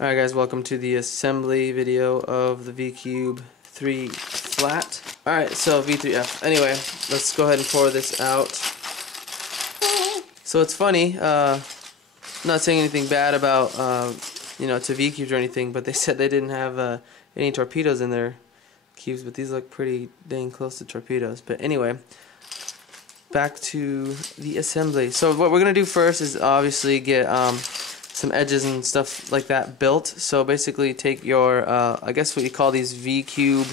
Alright guys, welcome to the assembly video of the V-Cube 3 flat. Alright, so V3F. Anyway, let's go ahead and pour this out. So it's funny, I'm not saying anything bad about, to V-Cubes or anything, but they said they didn't have any torpedoes in their cubes, but these look pretty dang close to torpedoes. But anyway, back to the assembly. So what we're going to do first is obviously get some edges and stuff like that built. So basically take your I guess what you call these V-Cube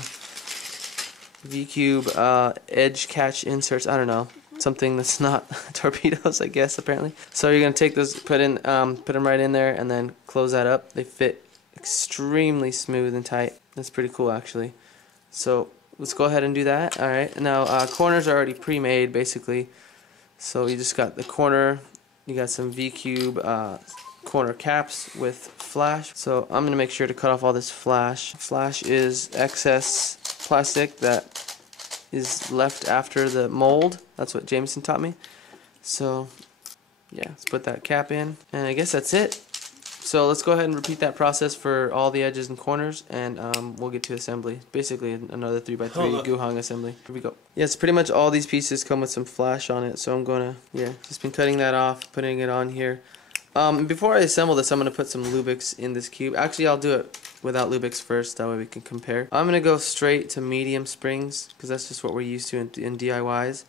edge catch inserts, I don't know, something that's not torpedoes, I guess, apparently. So you're going to take those, put them right in there and then close that up. They fit extremely smooth and tight. That's pretty cool actually. So let's go ahead and do that. Alright, now corners are already pre-made basically. So you just got the corner, you got some V-Cube corner caps with flash. So I'm going to make sure to cut off all this flash. Flash is excess plastic that is left after the mold. That's what Jameson taught me. So yeah, let's put that cap in. And I guess that's it. So let's go ahead and repeat that process for all the edges and corners, and we'll get to assembly. Basically another 3x3 Guhang assembly. Here we go. Yes, pretty much all these pieces come with some flash on it, so I'm gonna, just been cutting that off, putting it on here. Before I assemble this, I'm gonna put some Lubix in this cube. Actually, I'll do it without Lubix first, that way we can compare. I'm gonna go straight to medium springs, because that's just what we're used to in DIYs.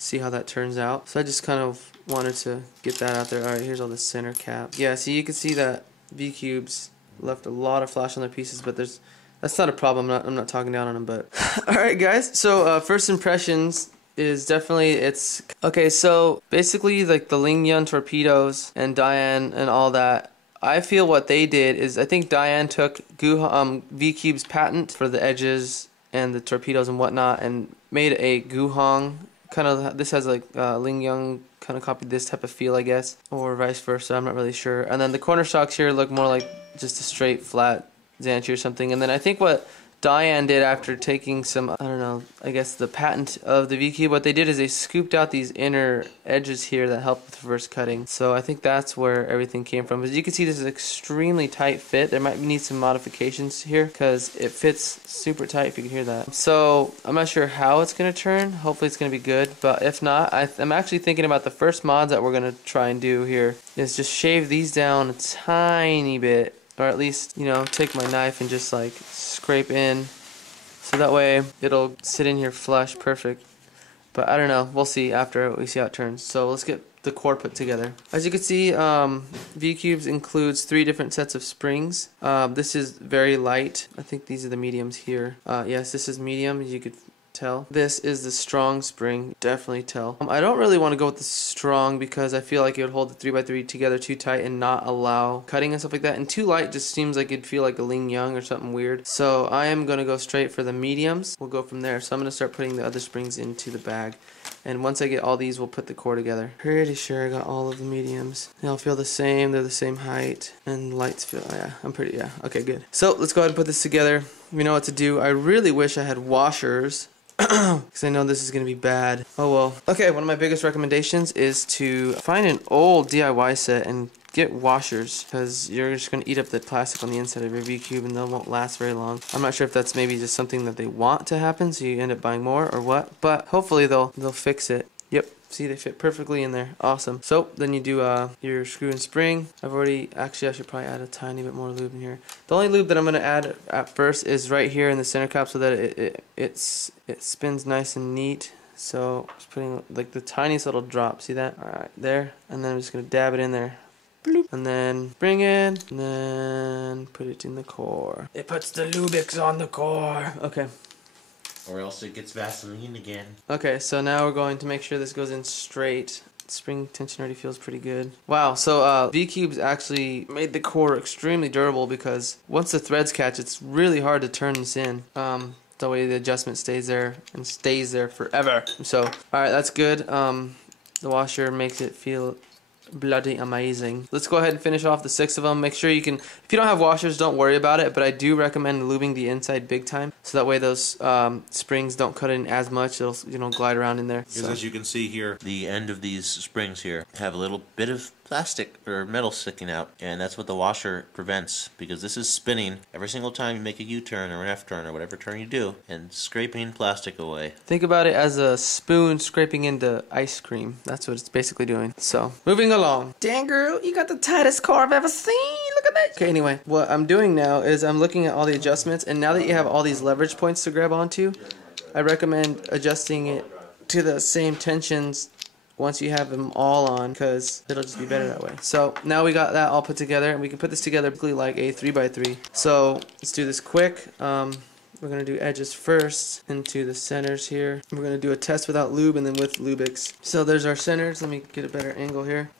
See how that turns out. So I just kind of wanted to get that out there. Alright, here's all the center cap. Yeah, so you can see that V-Cubes left a lot of flash on their pieces, but that's not a problem. I'm not talking down on them, but alright guys, so first impressions is definitely okay. So basically, like the Ling Yun torpedoes and Diane and all that, I feel what they did is, I think Diane took V-Cube's patent for the edges and the torpedoes and whatnot and made a Guhang kind of. This has like Ling Yun kind of copied this type of feel, I guess, or vice versa, I'm not really sure. And then the corner shocks here look more like just a straight flat Xanthi or something. And then I think what Diane did after taking some, I don't know, I guess the patent of the V-Cube, what they did is they scooped out these inner edges here that help with reverse cutting. So I think that's where everything came from. As you can see, this is an extremely tight fit. There might need some modifications here because it fits super tight, if you can hear that. So I'm not sure how it's going to turn. Hopefully it's going to be good, but if not, I'm actually thinking about the first mods that we're going to try and do here is just shave these down a tiny bit, or at least, take my knife and just like scrape in, so that way it'll sit in here flush, perfect. But I don't know, we'll see after we see how it turns. So let's get the core put together. As you can see, V-Cubes includes 3 different sets of springs. This is very light. I think these are the mediums here. Yes, this is medium, as you could tell. This is the strong spring, definitely tell. I don't really want to go with the strong because I feel like it would hold the 3x3 together too tight and not allow cutting and stuff like that. And too light just seems like it'd feel like a Ling Yun or something weird. So I am going to go straight for the mediums. We'll go from there. So I'm going to start putting the other springs into the bag. And once I get all these, we'll put the core together. Pretty sure I got all of the mediums. They all feel the same. They're the same height. And lights feel, okay, good. So let's go ahead and put this together. We know what to do. I really wish I had washers, because I know this is going to be bad. Oh well. Okay, one of my biggest recommendations is to find an old DIY set and get washers, because you're just going to eat up the plastic on the inside of your V-Cube and they won't last very long. I'm not sure if that's maybe just something that they want to happen, so you end up buying more or what, but hopefully they'll fix it. Yep, see, they fit perfectly in there. Awesome. So then you do your screw and spring. Actually I should probably add a tiny bit more lube in here. The only lube that I'm going to add at first is right here in the center cap so that it spins nice and neat. So just putting like the tiniest little drop, see that? Alright, there. And then I'm just going to dab it in there. Bloop. And then bring it, and then put it in the core. It puts the Lubix on the core. Okay. Or else it gets Vaseline again. Okay, so now we're going to make sure this goes in straight. Spring tension already feels pretty good. Wow, so V-Cubes actually made the core extremely durable because once the threads catch, it's really hard to turn this in. The way the adjustment stays there and stays there forever. So, alright, that's good. The washer makes it feel bloody amazing. Let's go ahead and finish off the 6 of them. Make sure you can, if you don't have washers, don't worry about it, but I do recommend lubing the inside big time, so that way those springs don't cut in as much. It'll glide around in there. Because as you can see here, the end of these springs here have a little bit of plastic or metal sticking out, and that's what the washer prevents, because this is spinning every single time you make a U-turn or an F-turn or whatever turn you do, and scraping plastic away. Think about it as a spoon scraping into ice cream. That's what it's basically doing. So, moving along. Dang girl, you got the tightest car I've ever seen. Look at that. Okay, anyway, what I'm doing now is I'm looking at all the adjustments, and now that you have all these leverage points to grab onto, I recommend adjusting it to the same tensions once you have them all on, because it'll just be better that way. So now we got that all put together, and we can put this together basically like a 3x3. So let's do this quick. We're going to do edges first into the centers here. We're going to do a test without lube and then with Lubix. So there's our centers. Let me get a better angle here.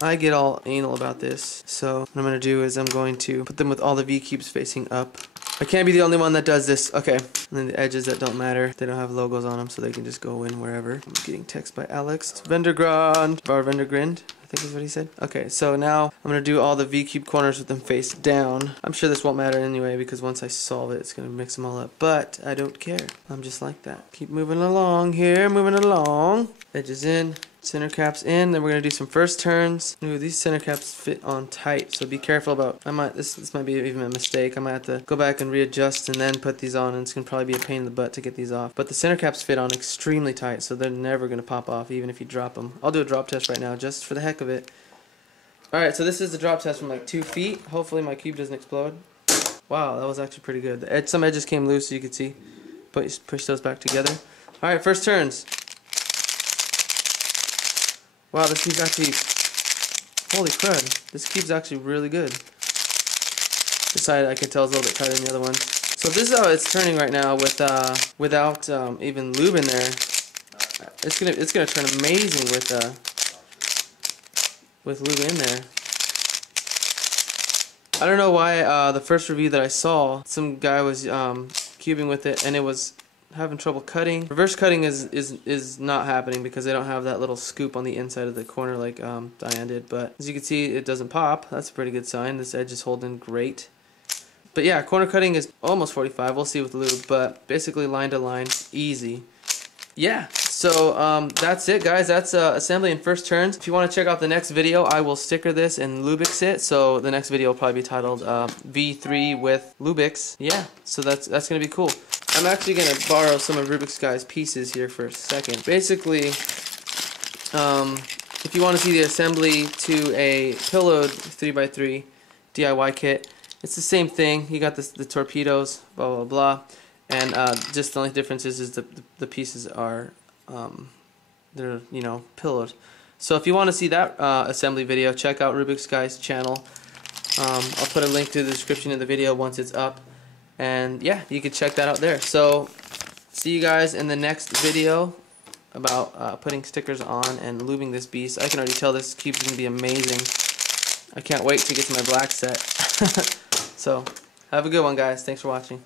I get all anal about this. So what I'm going to do is I'm going to put them with all the V-cubes facing up. I can't be the only one that does this. Okay. And then the edges that don't matter, they don't have logos on them, so they can just go in wherever. I'm getting text by Alex. It's Vendergrand. Or Vendergrind, I think is what he said. Okay, so now I'm going to do all the V-cube corners with them face down. I'm sure this won't matter anyway, because once I solve it, it's going to mix them all up. But I don't care. I'm just like that. Keep moving along here, moving along. Edges in. Center caps in, then we're going to do some first turns. Ooh, these center caps fit on tight, so be careful about, this might be even a mistake. I might have to go back and readjust and then put these on, and it's going to probably be a pain in the butt to get these off. But the center caps fit on extremely tight, so they're never going to pop off, even if you drop them. I'll do a drop test right now, just for the heck of it. Alright, so this is the drop test from like 2 feet. Hopefully my cube doesn't explode. Wow, that was actually pretty good. Some edges came loose, so you could see. Push those back together. Alright, first turns. Wow, this cube's actually, holy crud, this cube's actually really good. This side I can tell is a little bit tighter than the other one. So this is how it's turning right now without even lube in there. It's gonna turn amazing with lube in there. I don't know why the first review that I saw, some guy was cubing with it and it was having trouble cutting. Reverse cutting is not happening because they don't have that little scoop on the inside of the corner like Diane did. But as you can see, it doesn't pop. That's a pretty good sign. This edge is holding great. But yeah, corner cutting is almost 45. We'll see with the lube, but basically line to line, easy. Yeah, so that's it, guys. That's assembly and first turns. If you want to check out the next video, I will sticker this and Lubix it. So the next video will probably be titled V3 with Lubix. Yeah, so that's gonna be cool. I'm actually going to borrow some of Rubik's Guy's pieces here for a second. Basically, if you want to see the assembly to a pillowed 3x3 DIY kit, it's the same thing. You got the torpedoes, blah, blah, blah. And just the only difference is the pieces are, they're, you know, pillowed. So if you want to see that assembly video, check out Rubik's Guy's channel. I'll put a link to the description of the video once it's up. And yeah, you can check that out there. So see you guys in the next video about putting stickers on and lubing this beast. I can already tell this cube is going to be amazing. I can't wait to get to my black set. So have a good one, guys. Thanks for watching.